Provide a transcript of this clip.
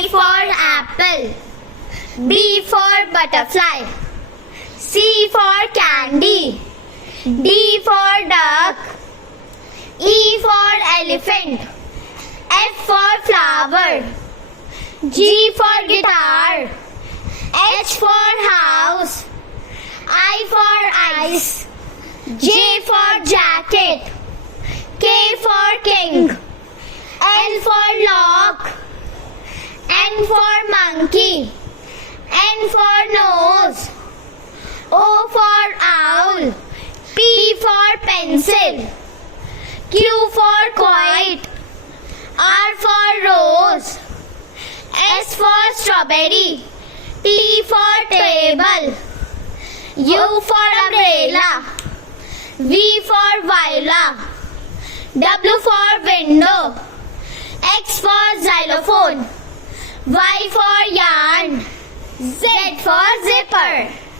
A for apple. B for butterfly. C for candy. D for duck. E for elephant. F for flower. G for guitar. H for house. I for ice. J for jacket. K for king. L for lock. N for monkey. N for nose. O for owl. P for pencil. Q for quiet. R for rose. S for strawberry. T for table. U for umbrella. V for viola. W for window. X for xylophone. Y for yarn. Z for zipper.